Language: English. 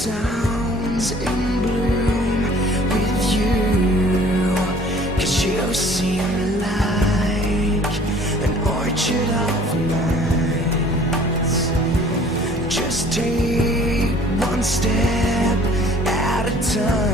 sounds in bloom with you, 'cause you seem like an orchard of minds. Just take one step at a time.